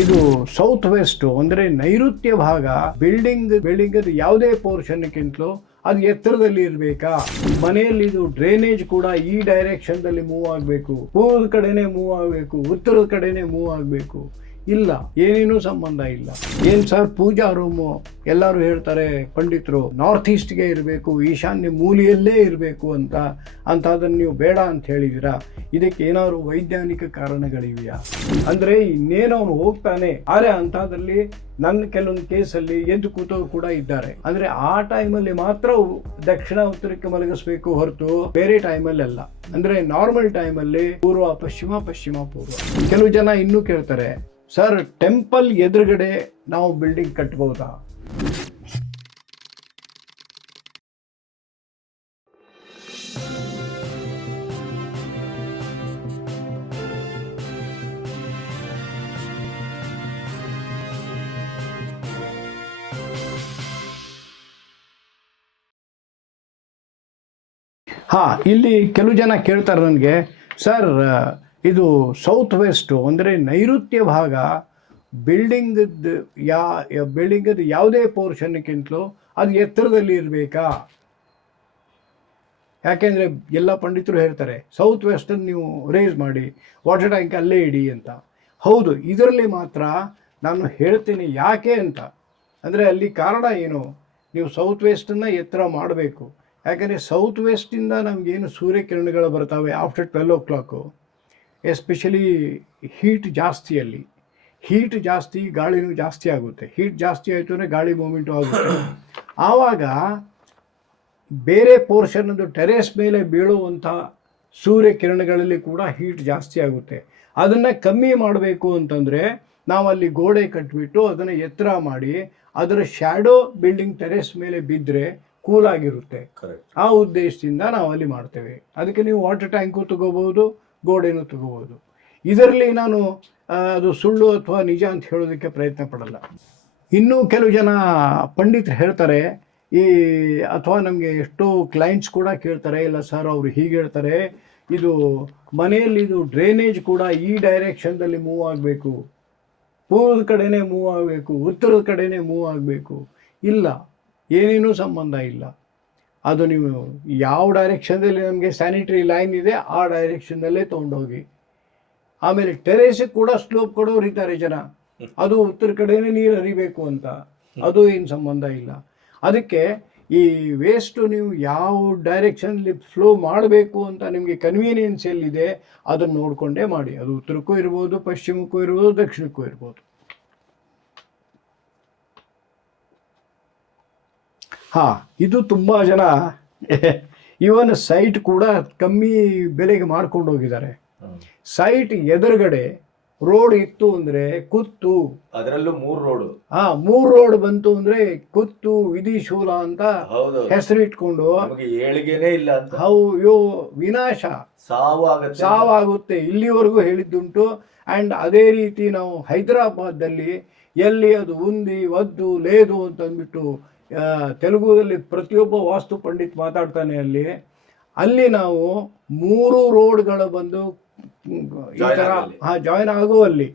ಇದು south West ಅಂದರೆ ನೈಋತ್ಯ ಭಾಗ. ಬಿಲ್ಡಿಂಗ್ ಯಾವುದೇ ಪೋರ್ಷನ್ಕ್ಕಿಂತಲೂ ಅದು ಎತ್ತರದಲ್ಲಿ ಇರಬೇಕಾ? ಮನೆಯಲ್ಲಿ ಇದು ಡ್ರೈನೇಜ್ ಕೂಡ ಈ ಡೈರೆಕ್ಷನ್ದಲ್ಲಿ ಮೂವ್ ಆಗಬೇಕು, ಪೂರ್ವದ ಕಡೆನೇ ಮೂವ್ ಆಗಬೇಕು, ಉತ್ತರದ ಕಡೆನೇ ಮೂವ್ ಆಗಬೇಕು. ಇಲ್ಲ, ಏನೇನೂ ಸಂಬಂಧ ಇಲ್ಲ. ಏನ್ ಸರ್ ಪೂಜಾ ರೂಮು ಎಲ್ಲರೂ ಹೇಳ್ತಾರೆ ಪಂಡಿತರು ನಾರ್ತ್ ಈಸ್ಟ್ಗೆ ಇರಬೇಕು, ಈಶಾನ್ಯ ಮೂಲೆಯಲ್ಲೇ ಇರಬೇಕು ಅಂತ ಅದನ್ನು ನೀವು ಬೇಡ ಅಂತ ಹೇಳಿದಿರಾ? ಇದಕ್ಕೆ ಏನಾದ್ರು ವೈಜ್ಞಾನಿಕ ಕಾರಣಗಳಿವೆಯಾ? ಅಂದ್ರೆ ಇನ್ನೇನು ಅವನು ಹೋಗ್ತಾನೆ. ಆದ್ರೆ ಅಂಥದ್ರಲ್ಲಿ ನನ್ನ ಕೆಲವೊಂದು ಕೇಸಲ್ಲಿ ಎದ್ದು ಕೂತವ್ರು ಕೂಡ ಇದ್ದಾರೆ. ಅಂದ್ರೆ ಆ ಟೈಮಲ್ಲಿ ಮಾತ್ರ ದಕ್ಷಿಣ ಉತ್ತರಕ್ಕೆ ಮಲಗಿಸ್ಬೇಕು ಹೊರತು ಬೇರೆ ಟೈಮಲ್ಲಿ ಅಲ್ಲ. ಅಂದ್ರೆ ನಾರ್ಮಲ್ ಟೈಮಲ್ಲಿ ಪೂರ್ವ ಪಶ್ಚಿಮ, ಪಶ್ಚಿಮ ಪೂರ್ವ. ಕೆಲವು ಜನ ಇನ್ನೂ ಕೇಳ್ತಾರೆ, ಸರ್ ಟೆಂಪಲ್ ಎದುರುಗಡೆ ನಾವು ಬಿಲ್ಡಿಂಗ್ ಕಟ್ಬಹುದಾ? ಇಲ್ಲಿ ಕೆಲವು ಜನ ಕೇಳ್ತಾರೆ ನನಗೆ, ಸರ್ ಇದು ಸೌತ್ ವೆಸ್ಟು ಅಂದರೆ ನೈಋತ್ಯ ಭಾಗ ಬಿಲ್ಡಿಂಗದ್ದು ಯಾವುದೇ ಪೋರ್ಷನ್ಕ್ಕಿಂತಲೂ ಅದು ಎತ್ತರದಲ್ಲಿ ಇರಬೇಕಾ? ಯಾಕೆಂದರೆ ಎಲ್ಲ ಪಂಡಿತರು ಹೇಳ್ತಾರೆ ಸೌತ್ ವೆಸ್ಟನ್ನು ನೀವು ರೇಸ್ ಮಾಡಿ, ವಾಟರ್ ಟ್ಯಾಂಕ್ ಅಲ್ಲೇ ಇಡಿ ಅಂತ. ಹೌದು, ಇದರಲ್ಲಿ ಮಾತ್ರ ನಾನು ಹೇಳ್ತೀನಿ ಯಾಕೆ ಅಂತ. ಅಂದರೆ ಅಲ್ಲಿ ಕಾರಣ ಏನು? ನೀವು ಸೌತ್ ವೆಸ್ಟನ್ನು ಎತ್ತರ ಮಾಡಬೇಕು. ಯಾಕಂದರೆ ಸೌತ್ ವೆಸ್ಟಿಂದ ನಮಗೇನು ಸೂರ್ಯಕಿರಣಗಳು ಬರ್ತವೆ ಆಫ್ಟರ್ 12 o'clock, ಎಸ್ಪೆಷಲಿ ಹೀಟ್ ಜಾಸ್ತಿ, ಗಾಳಿನೂ ಜಾಸ್ತಿ ಆಗುತ್ತೆ. ಹೀಟ್ ಜಾಸ್ತಿ ಆಯಿತು ಅಂದರೆ ಗಾಳಿ ಮೂಮೆಂಟು ಆಗುತ್ತೆ. ಆವಾಗ ಬೇರೆ ಪೋರ್ಷನ್ನದು ಟೆರೇಸ್ ಮೇಲೆ ಬೀಳುವಂಥ ಸೂರ್ಯಕಿರಣಗಳಲ್ಲಿ ಕೂಡ ಹೀಟ್ ಜಾಸ್ತಿ ಆಗುತ್ತೆ. ಅದನ್ನು ಕಮ್ಮಿ ಮಾಡಬೇಕು ಅಂತಂದರೆ ನಾವಲ್ಲಿ ಗೋಡೆ ಕಟ್ಟಿಬಿಟ್ಟು ಅದನ್ನು ಎತ್ತರ ಮಾಡಿ ಅದರ ಶ್ಯಾಡೋ ಬಿಲ್ಡಿಂಗ್ ಟೆರೇಸ್ ಮೇಲೆ ಬಿದ್ದರೆ ಕೂಲಾಗಿರುತ್ತೆ. ಆ ಉದ್ದೇಶದಿಂದ ನಾವು ಅಲ್ಲಿ ಮಾಡ್ತೇವೆ. ಅದಕ್ಕೆ ನೀವು ವಾಟರ್ ಟ್ಯಾಂಕು ತಗೋಬಹುದು, ಗೋಡೆನೂ ತಗೋಬಹುದು. ಇದರಲ್ಲಿ ನಾನು ಅದು ಸುಳ್ಳು ಅಥವಾ ನಿಜ ಅಂತ ಹೇಳೋದಕ್ಕೆ ಪ್ರಯತ್ನ ಪಡಲ್ಲ. ಇನ್ನೂ ಕೆಲವು ಜನ ಪಂಡಿತರು ಹೇಳ್ತಾರೆ ಅಥವಾ ನಮಗೆ ಎಷ್ಟೋ ಕ್ಲೈಂಟ್ಸ್ ಕೂಡ ಕೇಳ್ತಾರೆ, ಇಲ್ಲ ಸರ್ ಅವರು ಹೀಗೆ ಹೇಳ್ತಾರೆ, ಇದು ಮನೆಯಲ್ಲಿ ಇದು ಡ್ರೈನೇಜ್ ಕೂಡ ಈ ಡೈರೆಕ್ಷನ್ದಲ್ಲಿ ಮೂವ್ ಆಗಬೇಕು, ಪೂರ್ವದ ಕಡೆನೇ ಮೂವ್ ಆಗಬೇಕು, ಉತ್ತರದ ಕಡೆನೇ ಮೂವ್ ಆಗಬೇಕು. ಇಲ್ಲ, ಏನೇನೂ ಸಂಬಂಧ ಇಲ್ಲ. ಅದು ನೀವು ಯಾವ ಡೈರೆಕ್ಷನ್ದಲ್ಲಿ ನಮಗೆ ಸ್ಯಾನಿಟರಿ ಲೈನ್ ಇದೆ ಆ ಡೈರೆಕ್ಷನ್ನಲ್ಲೇ ತೊಗೊಂಡೋಗಿ. ಆಮೇಲೆ ಟೆರೇಸಿಗೆ ಕೂಡ ಸ್ಲೋಪ್ ಕೊಡೋರು ಇದ್ದಾರೆ ಜನ, ಅದು ಉತ್ತರ ಕಡೆನೇ ನೀರು ಹರಿಬೇಕು ಅಂತ. ಅದು ಏನು ಸಂಬಂಧ ಇಲ್ಲ. ಅದಕ್ಕೆ ಈ ವೇಸ್ಟು ನೀವು ಯಾವ ಡೈರೆಕ್ಷನ್ಲಿ ಫ್ಲೋ ಮಾಡಬೇಕು ಅಂತ ನಿಮಗೆ ಕನ್ವೀನಿಯನ್ಸ್ ಎಲ್ಲಿದೆ ಅದನ್ನು ನೋಡಿಕೊಂಡೇ ಮಾಡಿ. ಅದು ಉತ್ತರಕ್ಕೂ ಇರ್ಬೋದು, ಪಶ್ಚಿಮಕ್ಕೂ ಇರ್ಬೋದು, ದಕ್ಷಿಣಕ್ಕೂ ಇರ್ಬೋದು. ಇದು ತುಂಬ ಜನ ಇವನ್ ಸೈಟ್ ಕೂಡ ಕಮ್ಮಿ ಬೆಲೆಗೆ ಮಾಡ್ಕೊಂಡು ಹೋಗಿದ್ದಾರೆ. ಸೈಟ್ ಎದುರುಗಡೆ ರೋಡ್ ಇತ್ತು ಅಂದರೆ ಕುತ್ತು, ಅದರಲ್ಲೂ 3 ರೋಡ್, 3 ರೋಡ್ ಬಂತು ಅಂದರೆ ಕುತ್ತು ವಿಧಿಶೂಲ ಅಂತ ಹೆಸರಿಟ್ಕೊಂಡು ಏಳಿಗೆನೇ ಇಲ್ಲ ಅಂತ, ವಿನಾಶ, ಸಾವಾಗುತ್ತೆ ಇಲ್ಲಿವರೆಗೂ ಹೇಳಿದ್ದುಂಟು. ಆ್ಯಂಡ್ ಅದೇ ರೀತಿ ನಾವು ಹೈದರಾಬಾದಲ್ಲಿ ಎಲ್ಲಿ ಅದು ಉಂದಿ ಒದ್ದು ಲೇದು ಅಂತಂದ್ಬಿಟ್ಟು ತೆಲುಗುದಲ್ಲಿ ಪ್ರತಿಯೊಬ್ಬ ವಾಸ್ತು ಪಂಡಿತ್ ಮಾತಾಡ್ತಾನೆ. ಅಲ್ಲಿ ನಾವು 3 ರೋಡ್ಗಳು ಬಂದು ಈ ಥರ ಜಾಯ್ನ್ ಆಗುವಲ್ಲಿ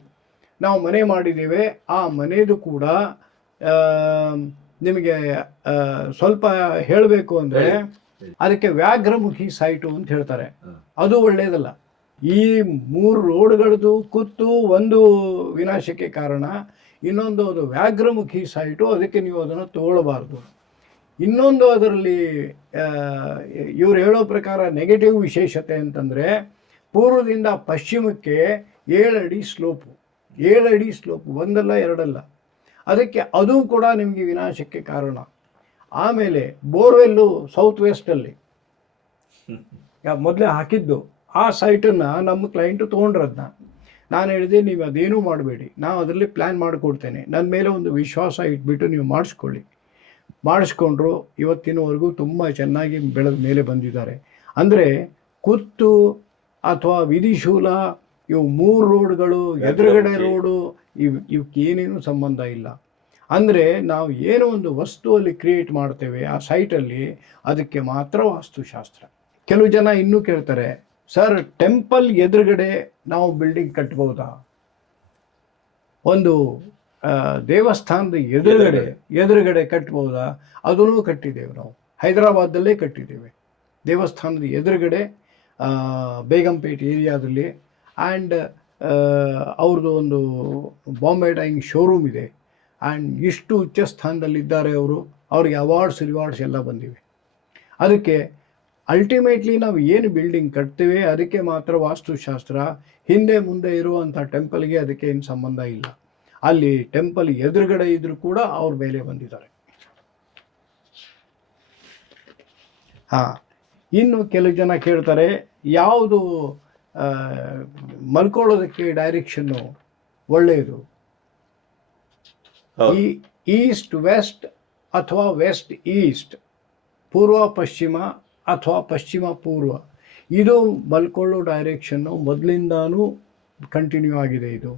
ನಾವು ಮನೆ ಮಾಡಿದ್ದೇವೆ. ಆ ಮನೆಯದು ಕೂಡ ನಿಮಗೆ ಸ್ವಲ್ಪ ಹೇಳಬೇಕು ಅಂದರೆ ಅದಕ್ಕೆ ವ್ಯಾಘ್ರಮುಖಿ ಸೈಟು ಅಂತ ಹೇಳ್ತಾರೆ. ಅದು ಒಳ್ಳೆಯದಲ್ಲ. ಈ 3 ರೋಡ್ಗಳದ್ದು ಕುತ್ತು ಒಂದು ವಿನಾಶಕ್ಕೆ ಕಾರಣ, ಇನ್ನೊಂದು ಅದು ವ್ಯಾಘ್ರಮುಖಿ ಸೈಟು, ಅದಕ್ಕೆ ನೀವು ಅದನ್ನು ತಗೊಳ್ಬಾರ್ದು. ಇನ್ನೊಂದು ಅದರಲ್ಲಿ ಇವರು ಹೇಳೋ ಪ್ರಕಾರ ನೆಗೆಟಿವ್ ವಿಶೇಷತೆ ಅಂತಂದರೆ ಪೂರ್ವದಿಂದ ಪಶ್ಚಿಮಕ್ಕೆ 7 ಅಡಿ ಸ್ಲೋಪು, 7 ಅಡಿ ಸ್ಲೋಪು, ಒಂದಲ್ಲ ಎರಡಲ್ಲ. ಅದಕ್ಕೆ ಅದು ಕೂಡ ನಿಮಗೆ ವಿನಾಶಕ್ಕೆ ಕಾರಣ. ಆಮೇಲೆ ಬೋರ್ವೆಲ್ಲು ಸೌತ್ ವೆಸ್ಟಲ್ಲಿ ಮೊದಲೇ ಹಾಕಿದ್ದು ಆ ಸೈಟನ್ನು ನಮ್ಮ ಕ್ಲೈಂಟು ತೊಗೊಂಡ್ರದನ್ನ. ನಾನು ಹೇಳಿದೆ ನೀವು ಅದೇನೂ ಮಾಡಬೇಡಿ, ನಾವು ಅದರಲ್ಲಿ ಪ್ಲ್ಯಾನ್ ಮಾಡಿಕೊಡ್ತೇನೆ, ನನ್ನ ಮೇಲೆ ಒಂದು ವಿಶ್ವಾಸ ಇಟ್ಬಿಟ್ಟು ನೀವು ಮಾಡಿಸ್ಕೊಂಡ್ರು. ಇವತ್ತಿನವರೆಗೂ ತುಂಬ ಚೆನ್ನಾಗಿ ಬೆಳೆದ ಮೇಲೆ ಬಂದಿದ್ದಾರೆ. ಅಂದರೆ ಕುತ್ತು ಅಥವಾ ವಿಧಿಶೂಲ ಇವು 3 ರೋಡ್ಗಳು, ಎದುರುಗಡೆ ರೋಡು, ಇವಕ್ಕೆ ಏನೇನೂ ಸಂಬಂಧ ಇಲ್ಲ. ಅಂದರೆ ನಾವು ಏನೋ ಒಂದು ವಸ್ತುವಲ್ಲಿ ಕ್ರಿಯೇಟ್ ಮಾಡ್ತೇವೆ ಆ ಸೈಟಲ್ಲಿ, ಅದಕ್ಕೆ ಮಾತ್ರ ವಾಸ್ತುಶಾಸ್ತ್ರ. ಕೆಲವು ಜನ ಇನ್ನೂ ಕೇಳ್ತಾರೆ, ಸರ್ ಟೆಂಪಲ್ ಎದುರುಗಡೆ ನಾವು ಬಿಲ್ಡಿಂಗ್ ಕಟ್ಬೋದಾ? ಒಂದು ದೇವಸ್ಥಾನದ ಎದುರುಗಡೆ ಕಟ್ಬೋದಾ? ಅದನ್ನು ಕಟ್ಟಿದ್ದೇವೆ ನಾವು, ಹೈದರಾಬಾದಲ್ಲೇ ಕಟ್ಟಿದ್ದೇವೆ. ದೇವಸ್ಥಾನದ ಎದುರುಗಡೆ ಬೇಗಂಪೇಟೆ ಏರಿಯಾದಲ್ಲಿ. ಆ್ಯಂಡ್ ಅವ್ರದ್ದು ಒಂದು ಬಾಂಬೆ ಡೈಯಿಂಗ್ ಶೋರೂಮ್ ಇದೆ. ಆ್ಯಂಡ್ ಇಷ್ಟು ಉಚ್ಚ ಸ್ಥಾನದಲ್ಲಿದ್ದಾರೆ ಅವರು. ಅವ್ರಿಗೆ ರಿವಾರ್ಡ್ಸ್ ಎಲ್ಲ ಬಂದಿವೆ. ಅದಕ್ಕೆ ಅಲ್ಟಿಮೇಟ್ಲಿ ನಾವು ಏನು ಬಿಲ್ಡಿಂಗ್ ಕಟ್ತೇವೆ ಅದಕ್ಕೆ ಮಾತ್ರ ವಾಸ್ತುಶಾಸ್ತ್ರ. ಹಿಂದೆ ಮುಂದೆ ಇರುವಂಥ ಟೆಂಪಲ್ಗೆ ಅದಕ್ಕೆ ಏನು ಸಂಬಂಧ ಇಲ್ಲ. ಅಲ್ಲಿ ಟೆಂಪಲ್ ಎದುರುಗಡೆ ಇದ್ರೂ ಕೂಡ ಅವ್ರ ಮೇಲೆ ಬಂದಿದ್ದಾರೆ. ಇನ್ನು ಕೆಲವು ಜನ ಕೇಳ್ತಾರೆ, ಯಾವುದು ಮಲ್ಕೊಳ್ಳೋದಕ್ಕೆ ಡೈರೆಕ್ಷನ್ನು ಒಳ್ಳೆಯದು, ಈ ಈಸ್ಟ್ ವೆಸ್ಟ್ ಅಥವಾ ವೆಸ್ಟ್ ಈಸ್ಟ್, ಪೂರ್ವ ಪಶ್ಚಿಮ ಅಥವಾ ಪಶ್ಚಿಮ ಪೂರ್ವ? ಇದು ಮಲ್ಕೊಳ್ಳೋ ಡೈರೆಕ್ಷನ್ನು ಮೊದಲಿಂದಾನೂ ಕಂಟಿನ್ಯೂ ಆಗಿದೆ. ಇದು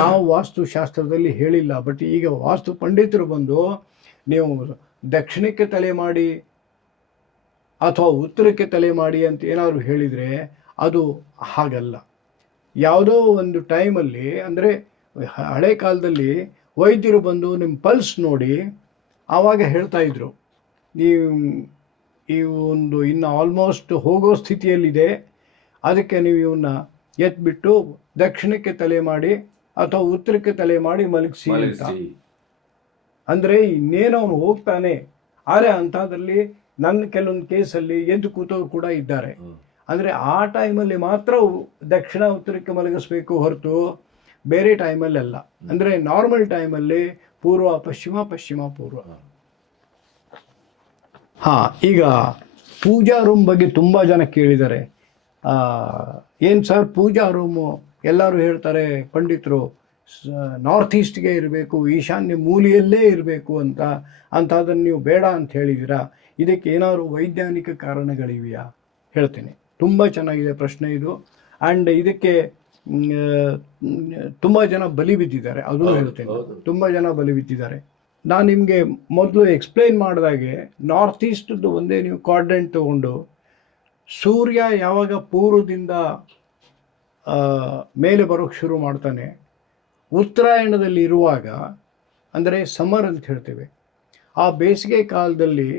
ಯಾವ ವಾಸ್ತುಶಾಸ್ತ್ರದಲ್ಲಿ ಹೇಳಿಲ್ಲ. ಬಟ್ ಈಗ ವಾಸ್ತು ಪಂಡಿತರು ಬಂದು ನೀವು ದಕ್ಷಿಣಕ್ಕೆ ತಲೆ ಮಾಡಿ ಅಥವಾ ಉತ್ತರಕ್ಕೆ ತಲೆ ಮಾಡಿ ಅಂತ ಏನಾದರೂ ಹೇಳಿದರೆ ಅದು ಹಾಗಲ್ಲ. ಯಾವುದೋ ಒಂದು ಟೈಮಲ್ಲಿ, ಅಂದರೆ ಹಳೆ ಕಾಲದಲ್ಲಿ ವೈದ್ಯರು ಬಂದು ನಿಮ್ಮ ಪಲ್ಸ್ ನೋಡಿ ಆವಾಗ ಹೇಳ್ತಾಯಿದ್ರು, ಈ ಒಂದು ಇನ್ನು ಆಲ್ಮೋಸ್ಟ್ ಹೋಗೋ ಸ್ಥಿತಿಯಲ್ಲಿದೆ, ಅದಕ್ಕೆ ನೀವು ಇವನ್ನ ಎತ್ಬಿಟ್ಟು ದಕ್ಷಿಣಕ್ಕೆ ತಲೆ ಮಾಡಿ ಅಥವಾ ಉತ್ತರಕ್ಕೆ ತಲೆ ಮಾಡಿ ಮಲಗಿಸಿ ಅಂತ. ಅಂದರೆ ಇನ್ನೇನು ಅವನು ಹೋಗ್ತಾನೆ. ಆದರೆ ಅಂಥದ್ರಲ್ಲಿ ನನ್ನ ಕೆಲವೊಂದು ಕೇಸಲ್ಲಿ ಎದ್ದು ಕೂತವ್ರು ಕೂಡ ಇದ್ದಾರೆ. ಅಂದರೆ ಆ ಟೈಮಲ್ಲಿ ಮಾತ್ರ ದಕ್ಷಿಣ ಉತ್ತರಕ್ಕೆ ಮಲಗಿಸ್ಬೇಕು ಹೊರತು ಬೇರೆ ಟೈಮಲ್ಲೆಲ್ಲ. ಅಂದರೆ ನಾರ್ಮಲ್ ಟೈಮಲ್ಲಿ ಪೂರ್ವ ಪಶ್ಚಿಮ, ಪಶ್ಚಿಮ ಪೂರ್ವ. ಈಗ ಪೂಜಾ ರೂಮ್ ಬಗ್ಗೆ ತುಂಬ ಜನ ಕೇಳಿದ್ದಾರೆ. ಏನು ಸರ್ ಪೂಜಾ ರೂಮು, ಎಲ್ಲರೂ ಹೇಳ್ತಾರೆ ಪಂಡಿತರು ನಾರ್ತ್ ಈಸ್ಟ್ಗೆ ಇರಬೇಕು, ಈಶಾನ್ಯ ಮೂಲೆಯಲ್ಲೇ ಇರಬೇಕು ಅಂತ. ಅಂಥದ್ದನ್ನು ನೀವು ಬೇಡ ಅಂತ ಹೇಳಿದ್ದೀರಾ. ಇದಕ್ಕೆ ಏನಾದರೂ ವೈಜ್ಞಾನಿಕ ಕಾರಣಗಳಿವೆಯಾ? ಹೇಳ್ತೇನೆ. ತುಂಬ ಚೆನ್ನಾಗಿದೆ ಪ್ರಶ್ನೆ ಇದು. ಆ್ಯಂಡ್ ಇದಕ್ಕೆ ತುಂಬ ಜನ ಬಲಿ ಬಿದ್ದಿದ್ದಾರೆ, ಅದು ಹೇಳ್ತೇನೆ. ತುಂಬ ಜನ ಬಲಿ ಬಿದ್ದಿದ್ದಾರೆ. ನಾನು ನಿಮಗೆ ಮೊದಲು ಎಕ್ಸ್ಪ್ಲೈನ್ ಮಾಡಿದಾಗೆ ನಾರ್ತ್ ಈಸ್ಟದ್ದು ಒಂದೇ ನೀವು ಕ್ವಾಡ್ರೆಂಟ್ ತಗೊಂಡು, ಸೂರ್ಯ ಯಾವಾಗ ಪೂರ್ವದಿಂದ ಮೇಲೆ ಬರೋಕ್ಕೆ ಶುರು ಮಾಡ್ತಾನೆ, ಉತ್ತರಾಯಣದಲ್ಲಿ ಇರುವಾಗ, ಅಂದರೆ ಸಮ್ಮರ್ ಅಂತ ಹೇಳ್ತೇವೆ, ಆ ಬೇಸಿಗೆ ಕಾಲದಲ್ಲಿ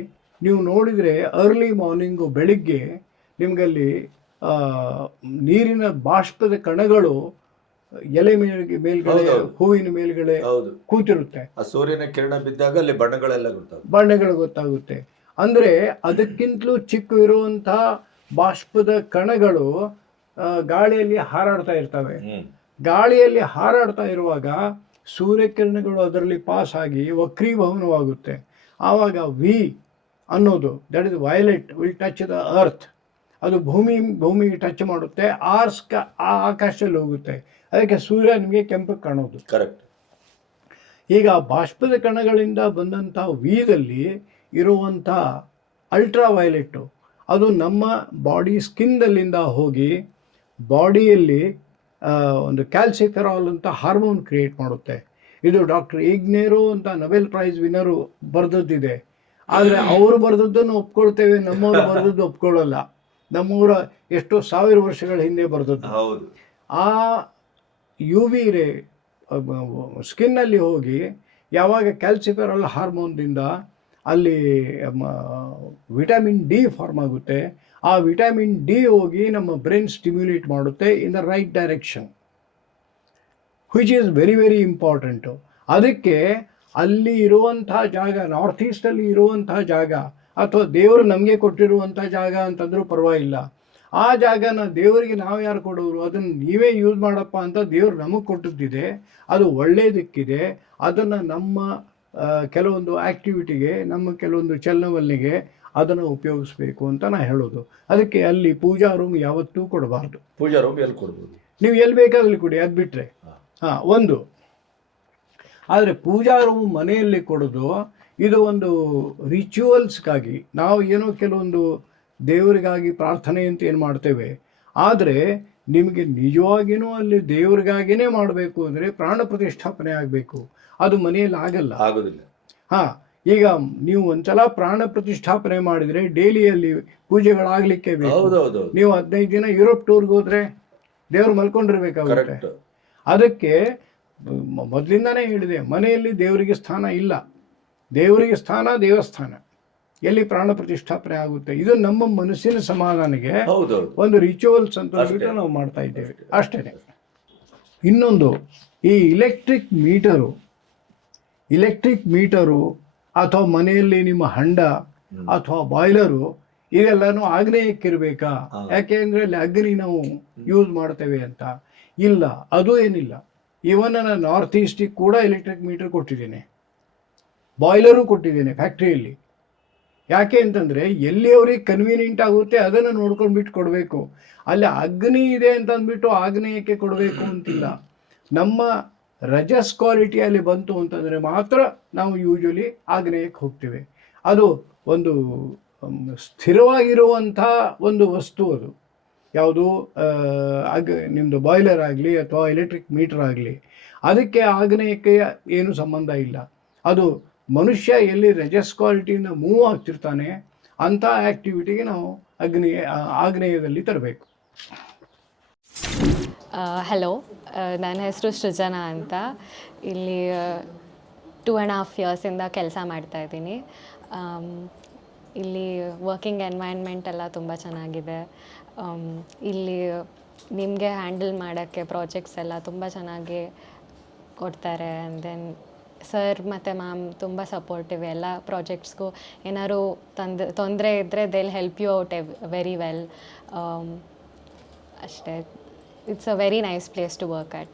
ನೀವು ನೋಡಿದರೆ ಅರ್ಲಿ ಮಾರ್ನಿಂಗು ಬೆಳಿಗ್ಗೆ ನಿಮಗಲ್ಲಿ ನೀರಿನ ಬಾಷ್ಪದ ಕಣಗಳು ಎಲೆ ಮೇಲ್ಗಡೆ ಹೂವಿನ ಮೇಲ್ಗಡೆ ಕೂತಿರುತ್ತೆ. ಸೂರ್ಯನ ಕಿರಣ ಬಿದ್ದಾಗ ಅಲ್ಲಿ ಬಣ್ಣಗಳು ಗೊತ್ತಾಗುತ್ತೆ. ಅಂದರೆ ಅದಕ್ಕಿಂತಲೂ ಚಿಕ್ಕ ಇರುವಂತಹ ಬಾಷ್ಪದ ಕಣಗಳು ಗಾಳಿಯಲ್ಲಿ ಹಾರಾಡ್ತಾ ಇರ್ತವೆ. ಗಾಳಿಯಲ್ಲಿ ಹಾರಾಡ್ತಾ ಇರುವಾಗ ಸೂರ್ಯಕಿರಣಗಳು ಅದರಲ್ಲಿ ಪಾಸ್ ಆಗಿ ವಕ್ರೀಭವನವಾಗುತ್ತೆ. ಆವಾಗ ವಿ ಅನ್ನೋದು, that is violet, will touch the earth. ಅದು ಭೂಮಿಗೆ ಟಚ್ ಮಾಡುತ್ತೆ, ಆಕಾಶದಲ್ಲಿ ಹೋಗುತ್ತೆ. ಅದಕ್ಕೆ ಸೂರ್ಯ ನಿಮಗೆ ಕೆಂಪಕ್ಕೆ ಕಾಣೋದು. ಕರೆಕ್ಟ್. ಈಗ ಬಾಷ್ಪದ ಕಣಗಳಿಂದ ಬಂದಂಥ ವೀದಲ್ಲಿ ಇರುವಂಥ ಅಲ್ಟ್ರಾ ವೈಲೆಟ್ಟು ಅದು ನಮ್ಮ ಬಾಡಿ ಸ್ಕಿನ್ನಲ್ಲಿಂದ ಹೋಗಿ ಬಾಡಿಯಲ್ಲಿ ಒಂದು ಕ್ಯಾಲ್ಸಿಫೆರಾಲ್ ಅಂತ ಹಾರ್ಮೋನ್ ಕ್ರಿಯೇಟ್ ಮಾಡುತ್ತೆ. ಇದು ಡಾಕ್ಟರ್ ಇಗ್ನೇರೋ ಅಂತ ನೊಬೆಲ್ ಪ್ರೈಸ್ ವಿನ್ನರು ಬರೆದದ್ದಿದೆ. ಆದರೆ ಅವರು ಬರೆದದ್ದನ್ನು ಒಪ್ಕೊಳ್ತೇವೆ, ನಮ್ಮವರು ಬರೆದದ್ದು ಒಪ್ಕೊಳ್ಳಲ್ಲ. ನಮ್ಮೂರ ಎಷ್ಟೋ 1000 ವರ್ಷಗಳ ಹಿಂದೆ ಬರೆದದ್ದು. ಆ ಯು ವಿ ರೇ ಸ್ಕಿನ್ನಲ್ಲಿ ಹೋಗಿ ಯಾವಾಗ ಕ್ಯಾಲ್ಸಿಫೆರಾಲ್ ಹಾರ್ಮೋನ್ದಿಂದ ಅಲ್ಲಿ ವಿಟಮಿನ್ ಡಿ ಫಾರ್ಮ್ ಆಗುತ್ತೆ, ಆ ವಿಟಮಿನ್ ಡಿ ಹೋಗಿ ನಮ್ಮ ಬ್ರೈನ್ ಸ್ಟಿಮ್ಯುಲೇಟ್ ಮಾಡುತ್ತೆ in the right direction, which is very very important. ಅದಕ್ಕೆ ಅಲ್ಲಿ ಇರುವಂಥ ಜಾಗ, ನಾರ್ತ್ ಈಸ್ಟಲ್ಲಿ ಇರುವಂಥ ಜಾಗ ಅಥವಾ ದೇವರು ನಮಗೆ ಕೊಟ್ಟಿರುವಂಥ ಜಾಗ ಅಂತಂದ್ರೂ ಪರವಾಗಿಲ್ಲ. ಆ ಜಾಗನ ದೇವರಿಗೆ ನಾವು ಯಾರು ಕೊಡೋರು? ಅದನ್ನು ನೀವೇ ಯೂಸ್ ಮಾಡಪ್ಪ ಅಂತ ದೇವರು ನಮಗೆ ಕೊಟ್ಟಿದ್ದಿದೆ. ಅದು ಒಳ್ಳೆಯದಕ್ಕಿದೆ. ಅದನ್ನು ನಮ್ಮ ಕೆಲವೊಂದು ಆ್ಯಕ್ಟಿವಿಟಿಗೆ, ನಮ್ಮ ಕೆಲವೊಂದು ಚಲನವಲನೆಗೆ ಅದನ್ನು ಉಪಯೋಗಿಸ್ಬೇಕು ಅಂತ ನಾನು ಹೇಳೋದು. ಅದಕ್ಕೆ ಅಲ್ಲಿ ಪೂಜಾ ರೂಮ್ ಯಾವತ್ತೂ ಕೊಡಬಾರ್ದು. ಪೂಜಾ ರೂಮ್ ಎಲ್ಲಿ ಕೊಡ್ಬೋದು? ನೀವು ಎಲ್ಲಿ ಬೇಕಾದಲ್ಲಿ ಕೊಡಿ, ಅದು ಬಿಟ್ಟರೆ ಒಂದು. ಆದರೆ ಪೂಜಾ ರೂಮ್ ಮನೆಯಲ್ಲಿ ಕೊಡೋದು ಇದು ಒಂದು ರಿಚುವಲ್ಸ್ಗಾಗಿ, ನಾವು ಏನೋ ಕೆಲವೊಂದು ದೇವರಿಗಾಗಿ ಪ್ರಾರ್ಥನೆ ಅಂತ ಏನು ಮಾಡ್ತೇವೆ. ಆದರೆ ನಿಮಗೆ ನಿಜವಾಗಿಯೂ ಅಲ್ಲಿ ದೇವರಿಗಾಗಿಯೇ ಮಾಡಬೇಕು ಅಂದರೆ ಪ್ರಾಣ ಪ್ರತಿಷ್ಠಾಪನೆ ಆಗಬೇಕು. ಅದು ಮನೆಯಲ್ಲಿ ಆಗೋದಿಲ್ಲ. ಈಗ ನೀವು ಒಂದ್ಸಲ ಪ್ರಾಣ ಪ್ರತಿಷ್ಠಾಪನೆ ಮಾಡಿದರೆ ಡೈಲಿಯಲ್ಲಿ ಪೂಜೆಗಳಾಗಲಿಕ್ಕೆ ಬೇಕು. ನೀವು 15 ದಿನ ಯುರೋಪ್ ಟೂರ್ಗೆ ಹೋದರೆ ದೇವ್ರು ಮಲ್ಕೊಂಡಿರ್ಬೇಕಾಗುತ್ತೆ. ಅದಕ್ಕೆ ಮೊದಲಿಂದನೇ ಹೇಳಿದೆ, ಮನೆಯಲ್ಲಿ ದೇವರಿಗೆ ಸ್ಥಾನ ಇಲ್ಲ. ದೇವರಿಗೆ ಸ್ಥಾನ ದೇವಸ್ಥಾನ, ಎಲ್ಲಿ ಪ್ರಾಣ ಪ್ರತಿಷ್ಠಾಪನೆ ಆಗುತ್ತೆ. ಇದು ನಮ್ಮ ಮನಸ್ಸಿನ ಸಮಾಧಾನಕ್ಕೆ ಹೌದೌದು. ಒಂದು ರಿಚುವಲ್ಸ್ ಅಂತ ಅಷ್ಟೇ. ಹೇಳ್ಬಿಟ್ಟು ನಾವು ಮಾಡ್ತಾ ಇದ್ದೇವೆ, ಅಷ್ಟೇ. ಇನ್ನೊಂದು, ಈ ಇಲೆಕ್ಟ್ರಿಕ್ ಮೀಟರು ಅಥವಾ ಮನೆಯಲ್ಲಿ ನಿಮ್ಮ ಹಂಡ ಅಥವಾ ಬಾಯ್ಲರು ಇದೆಲ್ಲನೂ ಆಗ್ನೇಯಕ್ಕಿರಬೇಕಾ, ಯಾಕೆಂದರೆ ಅಲ್ಲಿ ಅಗ್ನಿ ನಾವು ಯೂಸ್ ಮಾಡ್ತೇವೆ ಅಂತ. ಇಲ್ಲ, ಅದು ಏನಿಲ್ಲ. ಇವನ್ ನಾನು ನಾರ್ತ್ ಈಸ್ಟಿಗೆ ಕೂಡ ಎಲೆಕ್ಟ್ರಿಕ್ ಮೀಟರ್ ಕೊಟ್ಟಿದ್ದೇನೆ, ಬಾಯ್ಲರು ಕೊಟ್ಟಿದ್ದೇನೆ ಫ್ಯಾಕ್ಟ್ರಿಯಲ್ಲಿ. ಯಾಕೆ ಅಂತಂದರೆ ಎಲ್ಲಿ ಅವ್ರಿಗೆ ಕನ್ವೀನಿಯೆಂಟ್ ಆಗುತ್ತೆ ಅದನ್ನು ನೋಡ್ಕೊಂಡು ಬಿಟ್ಟು ಕೊಡಬೇಕು. ಅಲ್ಲಿ ಅಗ್ನಿ ಇದೆ ಅಂತ ಅಂದ್ಬಿಟ್ಟು ಆಗ್ನೇಯಕ್ಕೆ ಕೊಡಬೇಕು ಅಂತಿಲ್ಲ. ನಮ್ಮ ರಜಸ್ ಕ್ವಾಲಿಟಿಯಲ್ಲಿ ಬಂತು ಅಂತಂದರೆ ಮಾತ್ರ ನಾವು ಯೂಶ್ವಲಿ ಆಗ್ನೇಯಕ್ಕೆ ಹೋಗ್ತೇವೆ. ಅದು ಒಂದು ಸ್ಥಿರವಾಗಿರುವಂಥ ಒಂದು ವಸ್ತು. ಅದು ಯಾವುದು, ನಿಮ್ಮದು ಬಾಯ್ಲರ್ ಆಗಲಿ ಅಥವಾ ಎಲೆಕ್ಟ್ರಿಕ್ ಮೀಟರ್ ಆಗಲಿ, ಅದಕ್ಕೆ ಆಗ್ನೇಯಕ್ಕೆ ಏನು ಸಂಬಂಧ ಇಲ್ಲ. ಅದು ಮನುಷ್ಯ ಎಲ್ಲಿ ರಜಸ್ ಕ್ವಾಲಿಟಿಯಿಂದ ಮೂವ್ ಆಗ್ತಿರ್ತಾನೆ ಅಂಥ ಆ್ಯಕ್ಟಿವಿಟಿಗೆ ನಾವು ಆಗ್ನೇಯದಲ್ಲಿ ತರಬೇಕು. ಹಲೋ, ನನ್ನ ಹೆಸರು ಸೃಜನಾ ಅಂತ. ಇಲ್ಲಿ 2.5 ಇಯರ್ಸಿಂದ ಕೆಲಸ ಮಾಡ್ತಾಯಿದ್ದೀನಿ. ಇಲ್ಲಿ ವರ್ಕಿಂಗ್ ಎನ್ವೈರ್ನ್ಮೆಂಟ್ ಎಲ್ಲ ತುಂಬ ಚೆನ್ನಾಗಿದೆ. ಇಲ್ಲಿ ನಿಮಗೆ ಹ್ಯಾಂಡಲ್ ಮಾಡೋಕ್ಕೆ ಪ್ರಾಜೆಕ್ಟ್ಸ್ ಎಲ್ಲ ತುಂಬ ಚೆನ್ನಾಗಿ ಕೊಡ್ತಾರೆ. ಆ್ಯಂಡ್ ದೆನ್ ಸರ್ ಮತ್ತು ಮ್ಯಾಮ್ ತುಂಬ ಸಪೋರ್ಟಿವ್. ಎಲ್ಲ ಪ್ರಾಜೆಕ್ಟ್ಸ್ಗೂ ಏನಾದ್ರು ತೊಂದರೆ ಇದ್ದರೆ they will help you out very well. ಅಷ್ಟೇ. It's a very nice place to work at.